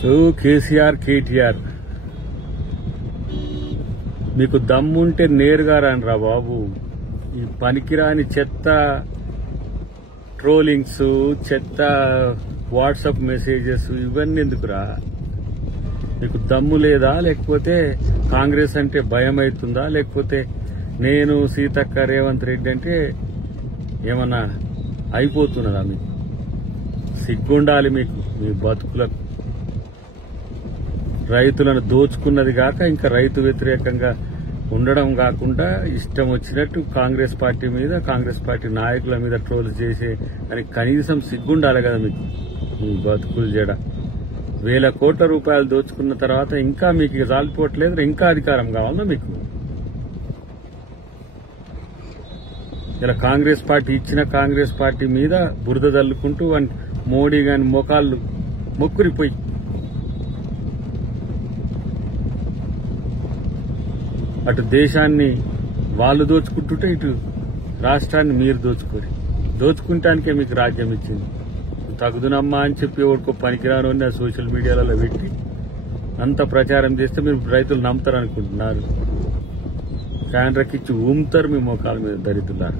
So KCR KTR మీకు దమ్ముంటే నేరుగా రానిరా బాబు. ఈ పనికిరాని చెత్త ట్రోలింగ్స్, చెత్త వాట్సాప్ మెసేజెస్ ఇవన్నీ ఎందుకురా? మీకు దమ్ము లేదా? లేకపోతే కాంగ్రెస్ అంటే భయం అవుతుందా? లేకపోతే నేను సీతక్క రేవంత్ రెడ్డి అంటే ఏమన్నా అయిపోతున్నదా? మీకు సిగ్గుండాలి మీకు, మీ బతుకులకు. రైతులను దోచుకున్నది కాక ఇంకా రైతు వ్యతిరేకంగా ఉండడం కాకుండా ఇష్టం వచ్చినట్టు కాంగ్రెస్ పార్టీ మీద, కాంగ్రెస్ పార్టీ నాయకుల మీద ట్రోల్ చేసే అని కనీసం సిగ్గుండాలి కదా మీకు. మీ బతుకులు జడ 1000 కోట్ల రూపాయలు దోచుకున్న తర్వాత ఇంకా మీకు రాలిపోవట్లేదు, ఇంకా అధికారం కావాలన్నా మీకు? ఇలా కాంగ్రెస్ పార్టీ ఇచ్చిన కాంగ్రెస్ పార్టీ మీద బురద జల్లుకుంటూ మోడీ గాని మోకాళ్ళు మొక్కురిపోయి అటు దేశాన్ని వాళ్ళు దోచుకుంటుంటే ఇటు రాష్ట్రాన్ని మీరు దోచుకుంటానికే మీకు రాజ్యం ఇచ్చింది. తగుదునమ్మా అని చెప్పి ఎవరికో పనికిరాని ఆ సోషల్ మీడియాలలో పెట్టి అంత ప్రచారం చేస్తే మీరు రైతులు నమ్ముతారనుకుంటున్నారు. ఫ్యాన్ రక్కిచ్చి ఊముతారు మీ మోకాల మీద దరిద్రులారా.